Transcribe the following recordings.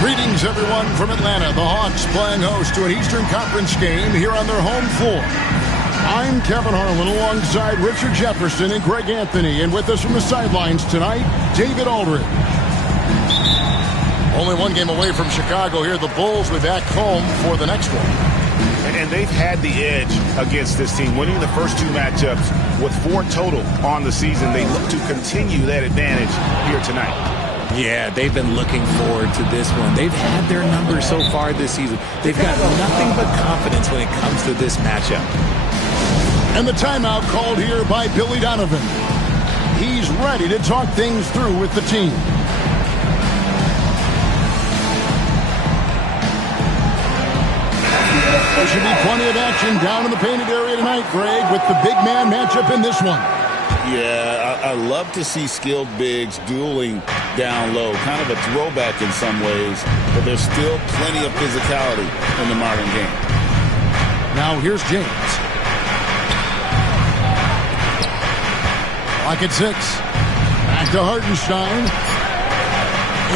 Greetings, everyone, from Atlanta. The Hawks playing host to an Eastern Conference game here on their home floor. I'm Kevin Harlan alongside Richard Jefferson and Greg Anthony. And with us from the sidelines tonight, David Aldridge. Only one game away from Chicago here. The Bulls will be back home for the next one. And they've had the edge against this team, winning the first two matchups with 4 total on the season. They look to continue that advantage here tonight. Yeah, they've been looking forward to this one. They've had their numbers so far this season. They've got nothing but confidence when it comes to this matchup. And the timeout called here by Billy Donovan. He's ready to talk things through with the team. There should be plenty of action down in the painted area tonight, Greg, with the big man matchup in this one. Yeah, I love to see skilled bigs dueling down low. Kind of a throwback in some ways, but there's still plenty of physicality in the modern game. Now here's James. Clock at 6. Back to Hartenstein.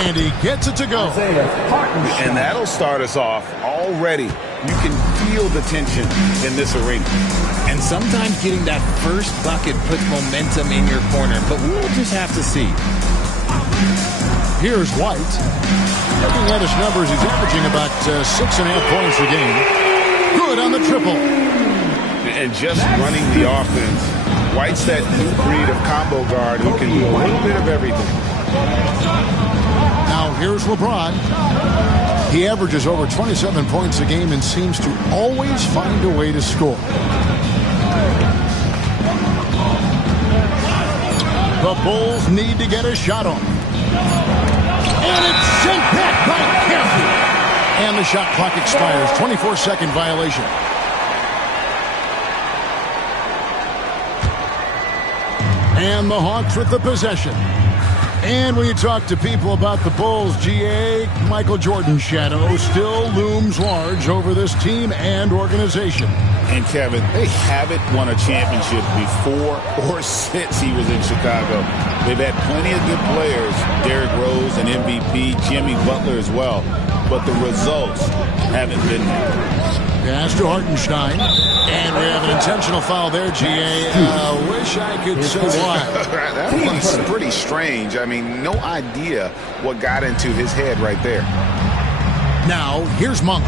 And he gets it to go. And that'll start us off already. You can feel the tension in this arena. And sometimes getting that first bucket puts momentum in your corner, but we'll just have to see. Here's White. Looking at his numbers, he's averaging about 6.5 points a game. Good on the triple. And just running the offense, White's that new breed of combo guard who can do a little bit of everything. Now here's LeBron. He averages over 27 points a game and seems to always find a way to score. The Bulls need to get a shot on. And it's sent back by Campbell. And the shot clock expires. 24-second violation. And the Hawks with the possession. And when you talk to people about the Bulls, GA, Michael Jordan's shadow still looms large over this team and organization. And Kevin, they haven't won a championship before or since he was in Chicago. They've had plenty of good players, Derrick Rose, an MVP, Jimmy Butler as well. But the results haven't been there. Pass to Hartenstein. And we have an intentional foul there, GA. Wish I could say why. That one's pretty strange. I mean, no idea what got into his head right there. Now, here's Monk.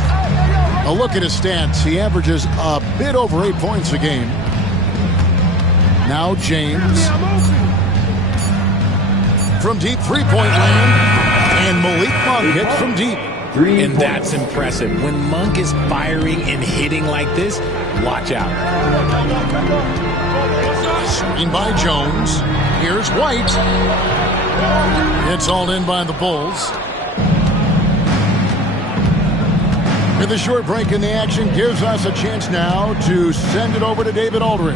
A look at his stats. He averages a bit over 8 points a game. Now James. From deep three-point land. And Malik Monk hits from deep. And that's impressive. When Monk is firing and hitting like this, watch out. Screen by Jones. Here's White. It's all in by the Bulls. With a short break in the action, gives us a chance now to send it over to David Aldridge.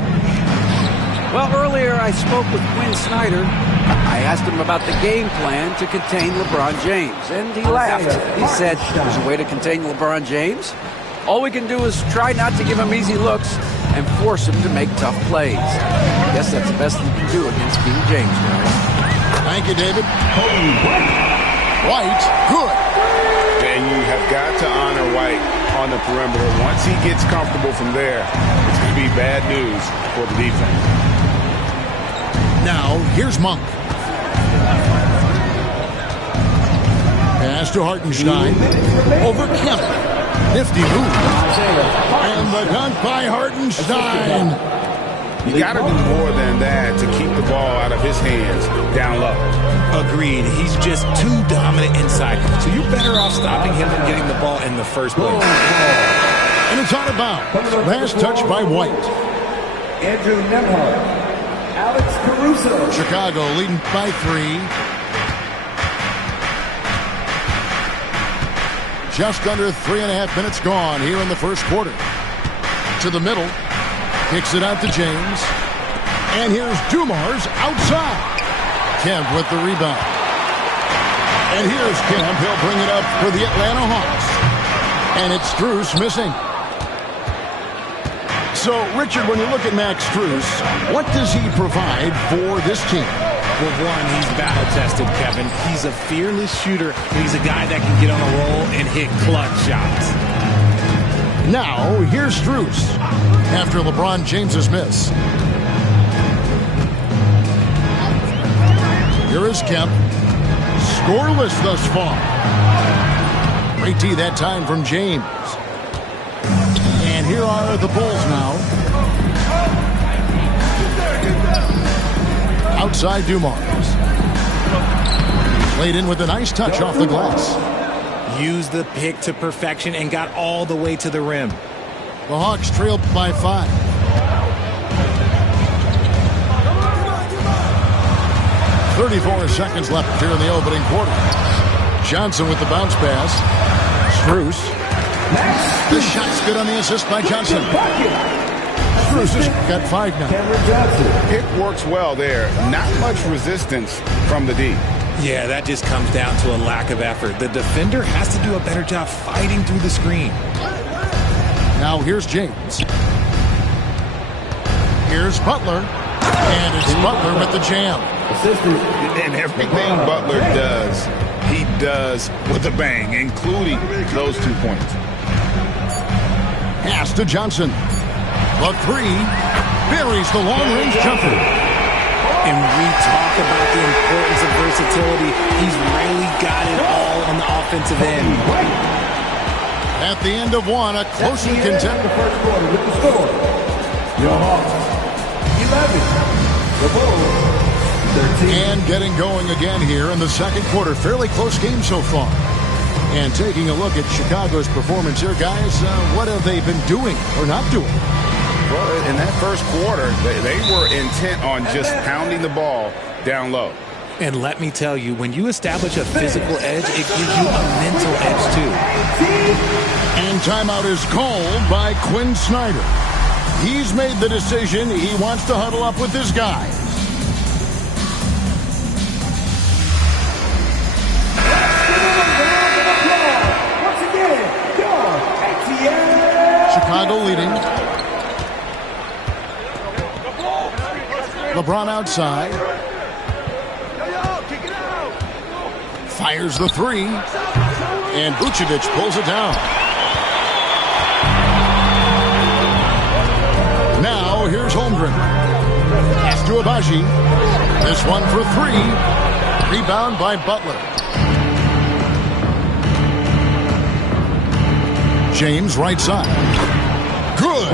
Well, earlier I spoke with Quinn Snyder. I asked him about the game plan to contain LeBron James, and he laughed. He said, there's a way to contain LeBron James. All we can do is try not to give him easy looks and force him to make tough plays. I guess that's the best we can do against King James, guys. Thank you, David. White, good. And you have got to honor White on the perimeter. Once he gets comfortable from there, it's going to be bad news for the defense. Now, here's Monk. Pass to Hartenstein. Over Kemp. Nifty move. And the dunk by Hartenstein. You got to do more than that to keep the ball out of his hands down low. Agreed. He's just too dominant inside. So you're better off stopping him from getting the ball in the first place. And it's out of bounds. Last touch by White. Andrew Nembhard. Alex Caruso. Chicago leading by 3. just under 3.5 minutes gone here in the first quarter. To the middle. Kicks it out to James. And here's Dumars outside. Kemp with the rebound. And here's Kemp. He'll bring it up for the Atlanta Hawks. And it's Strus missing. So, Richard, when you look at Max Strus, what does he provide for this team? Well, one, he's battle-tested, Kevin. He's a fearless shooter. He's a guy that can get on a roll and hit clutch shots. Now, here's Strus after LeBron James's miss. Here is Kemp. Scoreless thus far. Great D that time from James. And here are the Bulls now. Outside Dumars. Played in with a nice touch off the glass. Used the pick to perfection and got all the way to the rim. The Hawks trailed by 5. .34 seconds left here in the opening quarter. Johnson with the bounce pass. Strus. The shot's good on the assist by Johnson. Strus has got 5 now. Pick works well there. Not much resistance from the D. Yeah, that just comes down to a lack of effort. The defender has to do a better job fighting through the screen. Now here's James. Here's Butler. And it's Butler with the jam. And everything Butler does, he does with a bang, including those 2 points. Pass to Johnson. The 3 buries the long-range jumper. And we talk about the importance of versatility. He's really got it all on the offensive end. At the end of one, a closely contested first quarter with the score. Your Hawks 11. The Bulls 13. And getting going again here in the second quarter. Fairly close game so far. And taking a look at Chicago's performance here, guys, what have they been doing or not doing? Well, in that first quarter, they were intent on just pounding the ball down low. And let me tell you, when you establish a physical edge, it gives you a mental edge too. And timeout is called by Quinn Snyder. He's made the decision. He wants to huddle up with his guys. Chicago leading. LeBron outside. Fires the 3. And Vucevic pulls it down. Now here's Holmgren. Pass to Abaji. This one for 3. Rebound by Butler. James right side. Good.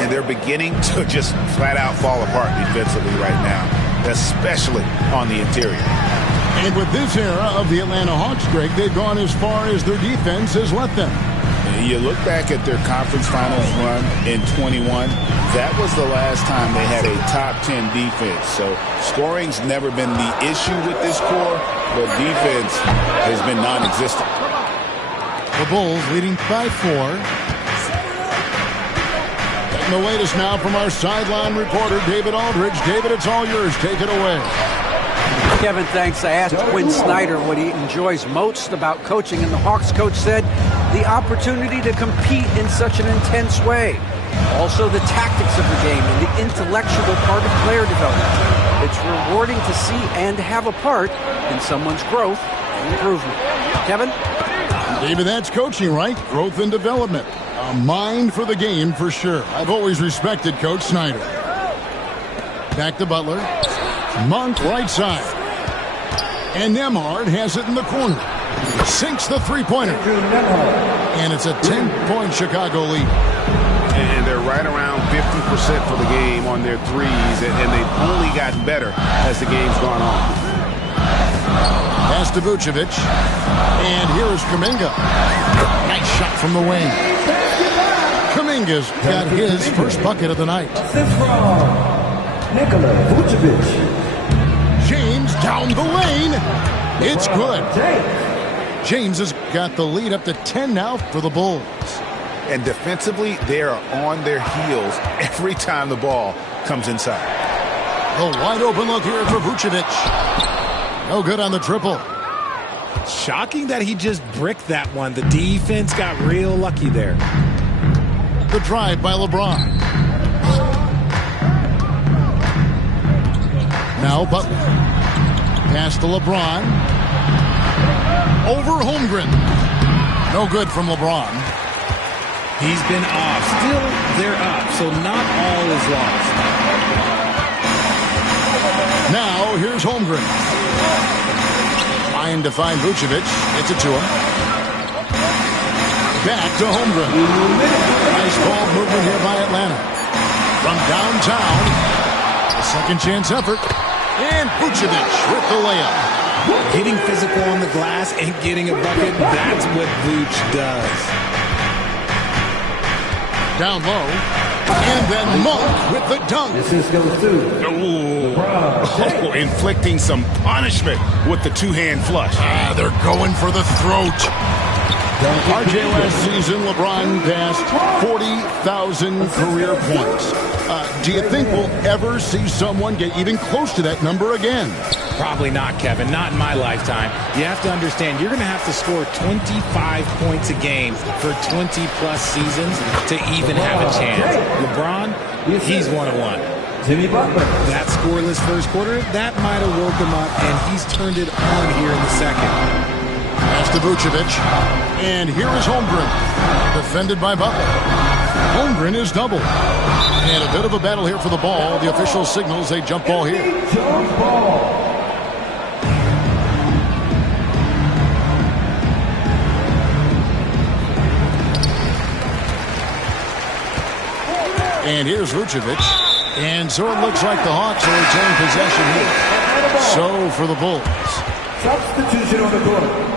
And they're beginning to just flat out fall apart defensively right now, especially on the interior. And with this era of the Atlanta Hawks, Greg, they've gone as far as their defense has let them. You look back at their conference finals run in 21, that was the last time they had a top 10 defense. So scoring's never been the issue with this core, but defense has been non-existent. The Bulls leading by 4. Getting the latest now from our sideline reporter, David Aldridge. David, it's all yours. Take it away. Kevin, thanks. I asked Quinn Snyder what he enjoys most about coaching, and the Hawks coach said the opportunity to compete in such an intense way. Also the tactics of the game and the intellectual part of player development. It's rewarding to see and have a part in someone's growth and improvement. Kevin? David, that's coaching, right? Growth and development. A mind for the game for sure. I've always respected Coach Snyder. Back to Butler. Monk right side. And Nembhard has it in the corner. Sinks the three-pointer. And it's a 10-point Chicago lead. And they're right around 50% for the game on their threes, and they've only gotten better as the game's gone on. Pass to Vucevic. And here is Kuminga. Nice shot from the wing. Kuminga's got his first bucket of the night. Assist from Nikola Vucevic. James down the lane. It's good. James has got the lead up to 10 now for the Bulls. And defensively, they are on their heels every time the ball comes inside. A wide open look here for Vucevic. No good on the triple. Shocking that he just bricked that one. The defense got real lucky there. The drive by LeBron. Now Butler. Pass to LeBron. Over Holmgren. No good from LeBron. He's been off. Still, they're up, so not all is lost. Now, here's Holmgren. Trying to find Vucevic. Gets it to him. Back to Holmgren. Nice ball movement here by Atlanta. From downtown. A second chance effort. And Vucevic with the layup. Getting physical on the glass and getting a bucket, that's what Vuce does. Down low. And then Monk with the dunk. This is goes to Inflicting some punishment with the two-hand flush. They're going for the throat. RJ last season, LeBron passed 40,000 career points. Do you think we'll ever see someone get even close to that number again? Probably not, Kevin. Not in my lifetime. You have to understand, you're going to have to score 25 points a game for 20-plus seasons to even have a chance. LeBron, he's one-on-one. Jimmy Butler. That scoreless first quarter, that might have woke him up, and he's turned it on here in the second. Pass to Vucevic. And here is Holmgren. Defended by Butler. Holmgren is doubled. And a bit of a battle here for the ball. The official signals a jump ball here. Jump ball. And here's Vucevic. And so it looks like the Hawks will retain possession here. So for the Bulls. Substitution on the court.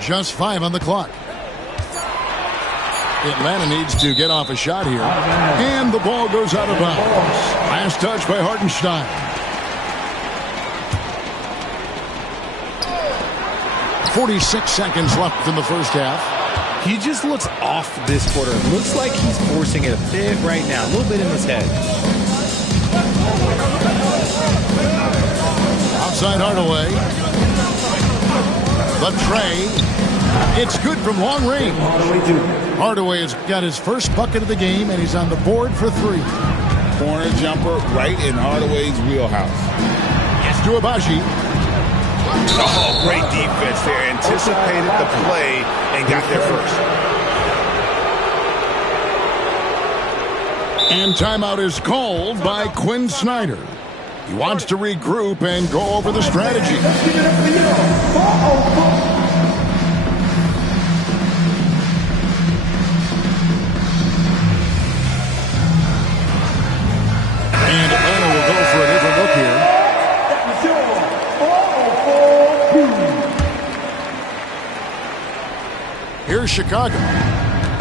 Just 5 on the clock. Atlanta needs to get off a shot here. And the ball goes out of bounds. Last touch by Hartenstein. .46 seconds left in the first half. He just looks off this quarter. Looks like he's forcing it a bit right now. A little bit in his head. Outside Hardaway. The tray. It's good from long range. Hardaway has got his first bucket of the game, and he's on the board for 3. Corner jumper right in Hardaway's wheelhouse. Gets to Abaji. Oh, great defense there. Anticipated the play and got there first. And timeout is called by Quinn Snyder. He wants to regroup and go over the strategy. And Atlanta will go for a different look here. Here's Chicago.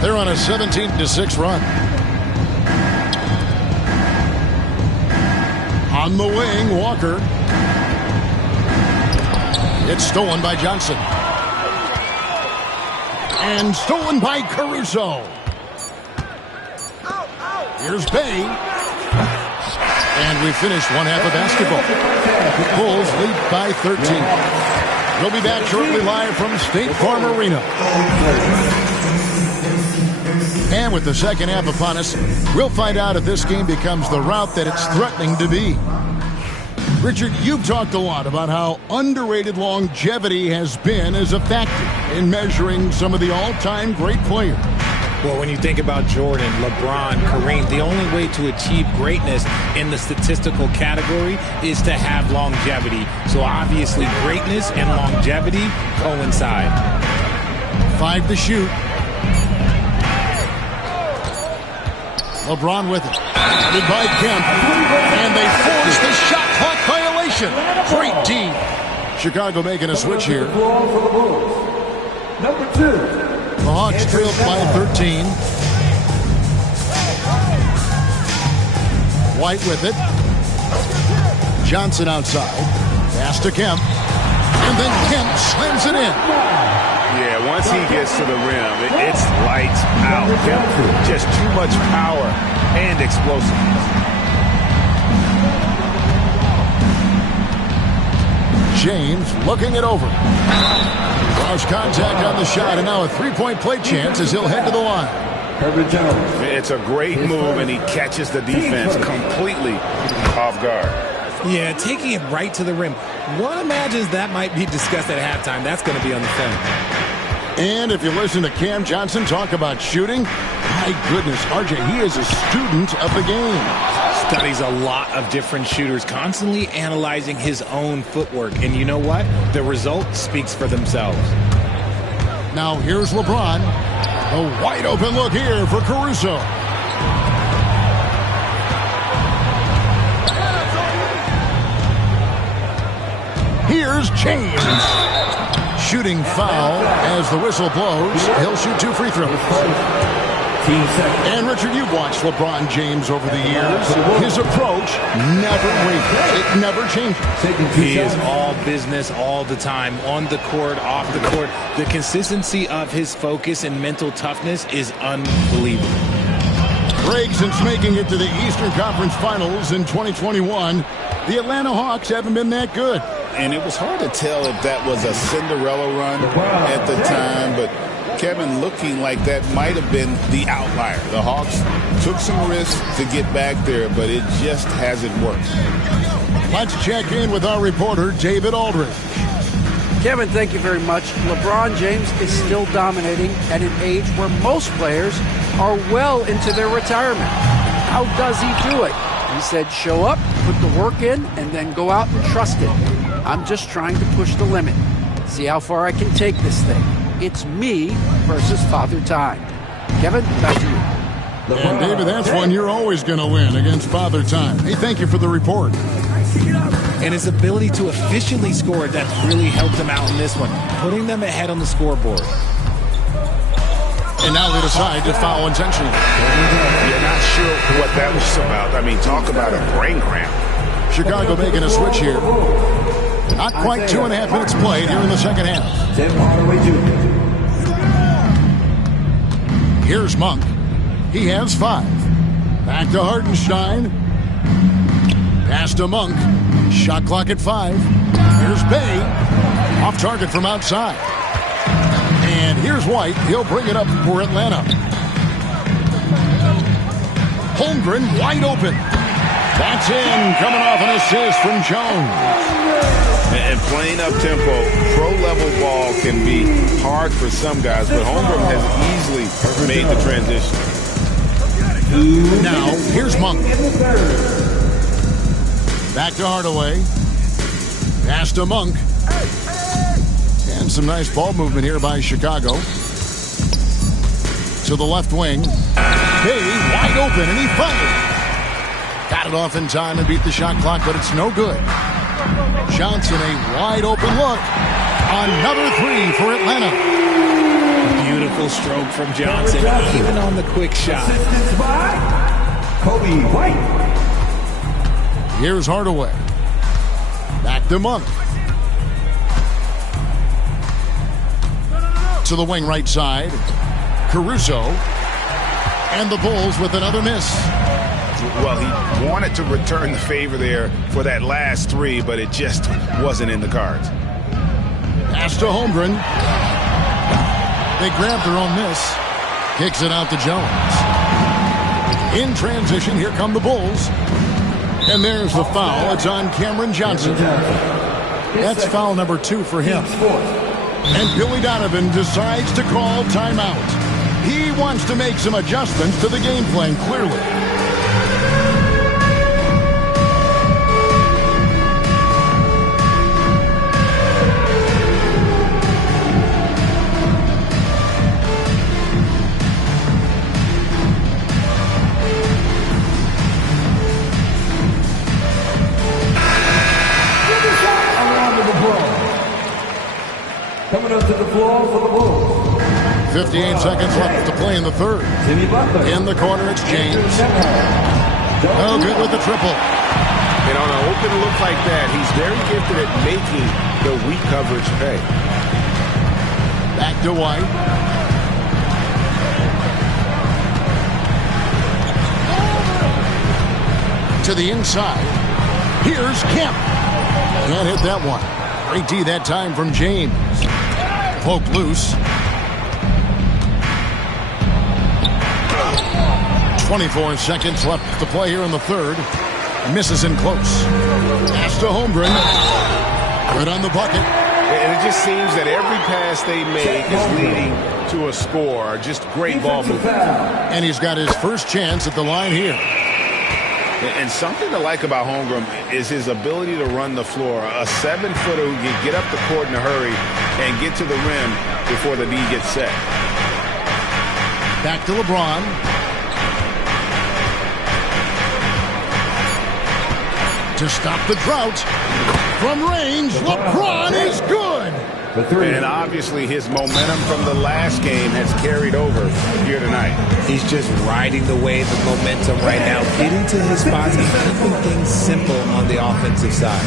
They're on a 17-6 run. On the wing, Walker. It's stolen by Johnson. And stolen by Caruso. Here's Bay. And we finished one half of basketball. The Bulls lead by 13. We'll be back shortly live from State Farm Arena. And with the second half upon us, we'll find out if this game becomes the route that it's threatening to be. Richard, you've talked a lot about how underrated longevity has been as a factor in measuring some of the all-time great players. Well, when you think about Jordan, LeBron, Kareem, the only way to achieve greatness in the statistical category is to have longevity. So obviously greatness and longevity coincide. 5 to shoot. LeBron with it. Guarded by Kemp. And they force the shot clock violation. Great D. Chicago making a switch here. Number 2. The Hawks trailed by 13. White with it. Johnson outside. Pass to Kemp. And then Kemp slams it in. Yeah, once he gets to the rim, it's lights out. Just too much power and explosiveness. James looking it over. Draws contact on the shot, and now a three-point play chance as he'll head to the line. It's a great move, and he catches the defense completely off guard. Yeah, taking it right to the rim. One imagines that might be discussed at halftime. That's going to be on the film. And if you listen to Cam Johnson talk about shooting, my goodness, RJ, he is a student of the game. Studies a lot of different shooters, constantly analyzing his own footwork. And you know what? The result speaks for themselves. Now here's LeBron. A wide open look here for Caruso. Here's James. Shooting foul as the whistle blows. He'll shoot 2 free throws. And Richard, you've watched LeBron James over the years. His approach never wavers. It never changes. He is all business all the time, on the court, off the court. The consistency of his focus and mental toughness is unbelievable. Greg, since making it to the Eastern Conference Finals in 2021, the Atlanta Hawks haven't been that good. And it was hard to tell if that was a Cinderella run at the time, but Kevin, looking like that might have been the outlier. The Hawks took some risks to get back there, but it just hasn't worked. Let's check in with our reporter, David Aldridge. Kevin, thank you very much. LeBron James is still dominating at an age where most players are well into their retirement. How does he do it? He said, show up, put the work in, and then go out and trust it. I'm just trying to push the limit. See how far I can take this thing. It's me versus Father Time. Kevin, back to you. And David, that's one you're always going to win against Father Time. Hey, thank you for the report. And his ability to efficiently score, that's really helped him out in this one, putting them ahead on the scoreboard. And now they decide to foul intentionally. You're not sure what that was about. I mean, talk about a brain cramp. Chicago making a switch here. Not quite 2.5 minutes played here in the second half. Here's Monk. He has 5. Back to Hartenstein. Pass to Monk. Shot clock at 5. Here's Bay. Off target from outside. And here's White. He'll bring it up for Atlanta. Holmgren wide open. That's in. Coming off an assist from Jones. And playing up-tempo, pro-level ball can be hard for some guys, but Holmgren has easily made the transition. Now, here's Monk. Back to Hardaway. Pass to Monk. And some nice ball movement here by Chicago. To the left wing. Bay wide open, and he fired. Got it off in time and beat the shot clock, but it's no good. Johnson, a wide open look. Another 3 for Atlanta. Beautiful stroke from Johnson, even on the quick shot. Kobe White. Here's Hardaway. Back to Monk. To the wing right side. Caruso. And the Bulls with another miss. Well, he wanted to return the favor there for that last 3, but it just wasn't in the cards. Pass to Holmgren. They grab their own miss. Kicks it out to Jones. In transition, here come the Bulls. And there's the foul. It's on Cameron Johnson. That's foul number 2 for him. And Billy Donovan decides to call timeout. He wants to make some adjustments to the game plan, clearly. Coming up to the floor for the Bulls. 58 seconds left to play in the third. In the corner, it's James. Oh, good with the triple. And on an open look like that, he's very gifted at making the weak coverage pay. Back to White. To the inside. Here's Kemp. Can't hit that one. Great D that time from James. Poked loose. 24 seconds left to play here in the third. Misses in close. Pass to Holmgren. Good on the bucket. And it just seems that every pass they make is leading to a score. Just great ball movement. And he's got his first chance at the line here. And something to like about Holmgren is his ability to run the floor. A 7-footer who can get up the court in a hurry and get to the rim before the D gets set. Back to LeBron. To stop the drought. From range, LeBron is good. And obviously his momentum from the last game has carried over here tonight. He's just riding the wave of momentum right now, getting to his spots and keeping things simple on the offensive side.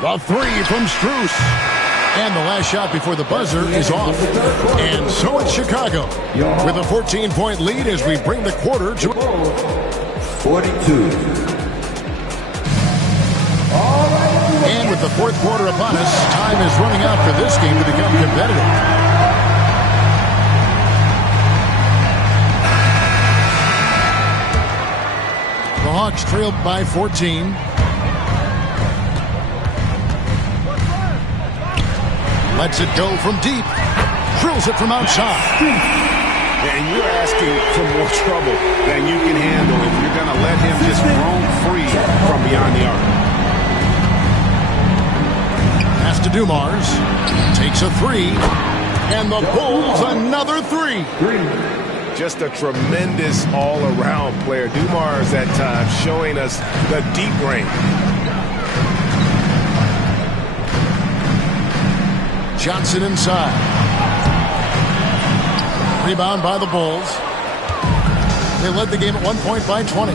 The three from Strus. And the last shot before the buzzer is off. And so it's Chicago with a 14-point lead as we bring the quarter to 42. And with the fourth quarter upon us, time is running out for this game to become competitive. The Hawks trailed by 14. Lets it go from deep. Drills it from outside. And you're asking for more trouble than you can handle if you're going to let him just roam free from beyond the arc. Pass to Dumars. Takes a three. And the Bulls another three. Just a tremendous all-around player. Dumars at times showing us the deep range. Johnson inside. Rebound by the Bulls. They led the game at 1 point by 20.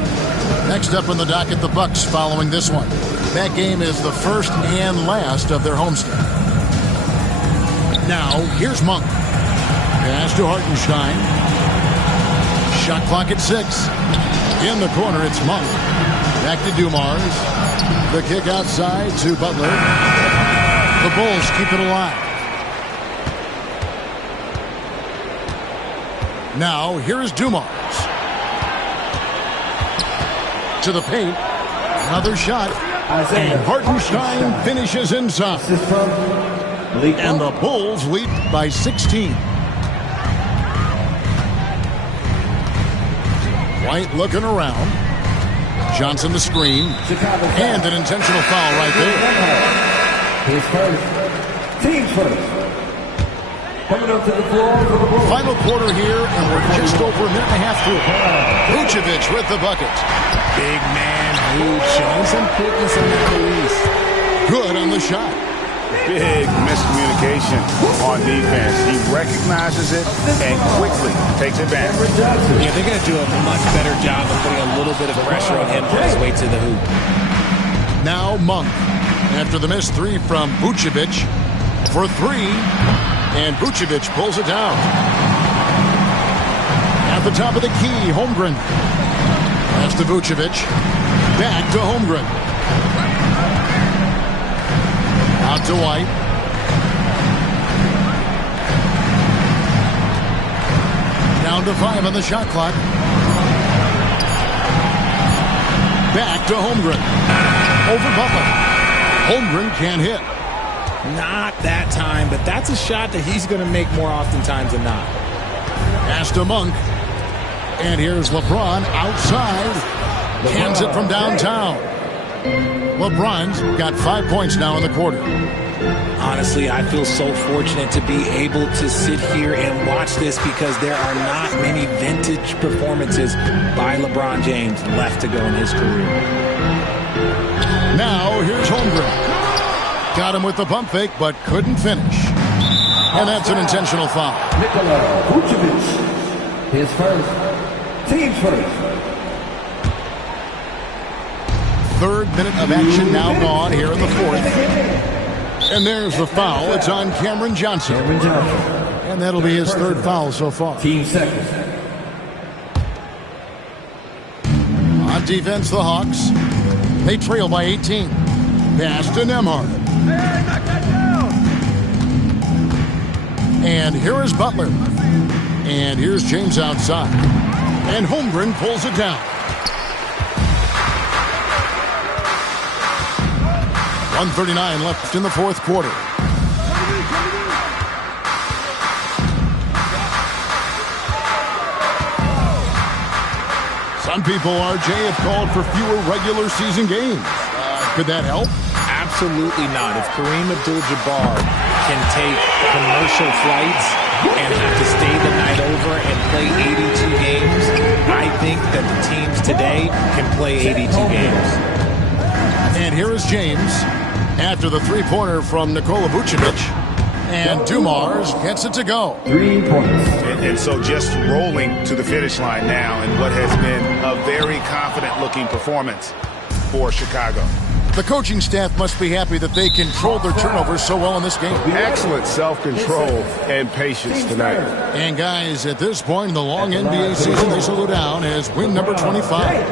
Next up on the docket, the Bucks following this one. That game is the first and last of their homestand. Now, here's Monk. Pass to Hartenstein. Shot clock at 6. In the corner, it's Monk. Back to Dumars. The kick outside to Butler. The Bulls keep it alive. Now, here is Dumars. To the paint. Another shot. And Hartenstein finishes inside. And the Bulls lead by 16. White looking around. Johnson the screen. And an intentional foul right there. His first. Team first. Coming up to the floor for the Bulls. Final quarter here, and we're just over a minute and a half through. Vucevic with the bucket. Big man Vooch showing some quickness on that release. Good on the shot. Big miscommunication on defense. He recognizes it and quickly takes advantage. Yeah, they're going to do a much better job of putting a little bit of pressure on him on his way to the hoop. Now Monk. After the missed three from Vucevic for three. And Vucevic pulls it down. At the top of the key, Holmgren. Pass to Vucevic. Back to Holmgren. Out to White. Down to 5 on the shot clock. Back to Holmgren. Over Butler. Holmgren can't hit. Not that time, but that's a shot that he's going to make more oftentimes than not. Pass to Monk. And here's LeBron outside. Cans it from downtown. LeBron's got 5 points now in the quarter. Honestly, I feel so fortunate to be able to sit here and watch this because there are not many vintage performances by LeBron James left to go in his career. Now, here's Holmgren. Got him with the pump fake, but couldn't finish. And that's an intentional foul. Nikola Vucevic. His first. Team's first. Third minute of action now gone here in the fourth. And there's the foul. It's on Cameron Johnson. And that'll be his third foul so far. Team second. On defense, the Hawks. They trail by 18. Pass to Nembhard. And here is Butler. And here's James outside. And Holmgren pulls it down. 1:39 left in the fourth quarter. Some people, RJ, have called for fewer regular season games. Could that help? Absolutely not. If Kareem Abdul-Jabbar can take commercial flights and have to stay the night over and play 82 games, I think that the teams today can play 82 games. And here is James after the three-pointer from Nikola Vucevic. And Dumars gets it to go. 3 points. And so just rolling to the finish line now in what has been a very confident-looking performance for Chicago. The coaching staff must be happy that they controlled their turnovers so well in this game. Excellent self-control and patience tonight. And guys, at this point in the long NBA season, this will go down as win number 25.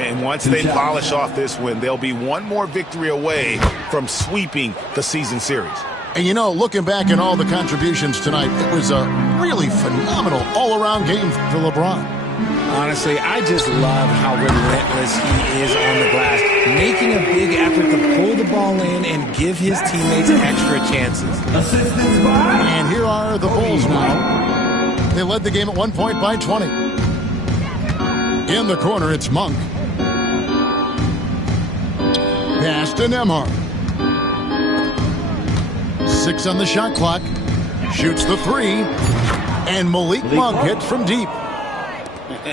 And once they polish off this win, they'll be one more victory away from sweeping the season series. And you know, looking back at all the contributions tonight, it was a really phenomenal all-around game for LeBron. Honestly, I just love how relentless he is on the glass, making a big effort to pull the ball in and give his teammates extra chances. And here are the Bulls now. They led the game at 1 point by 20. In the corner, it's Monk. Pass to Nembhard. 6 on the shot clock. Shoots the three. And Malik Monk hits from deep.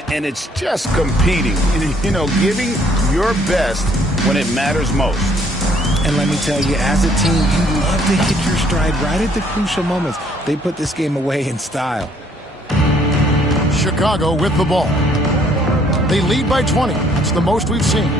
And it's just competing, you know, giving your best when it matters most. And let me tell you, as a team, you love to hit your stride right at the crucial moments. They put this game away in style. Chicago with the ball. They lead by 20. It's the most we've seen.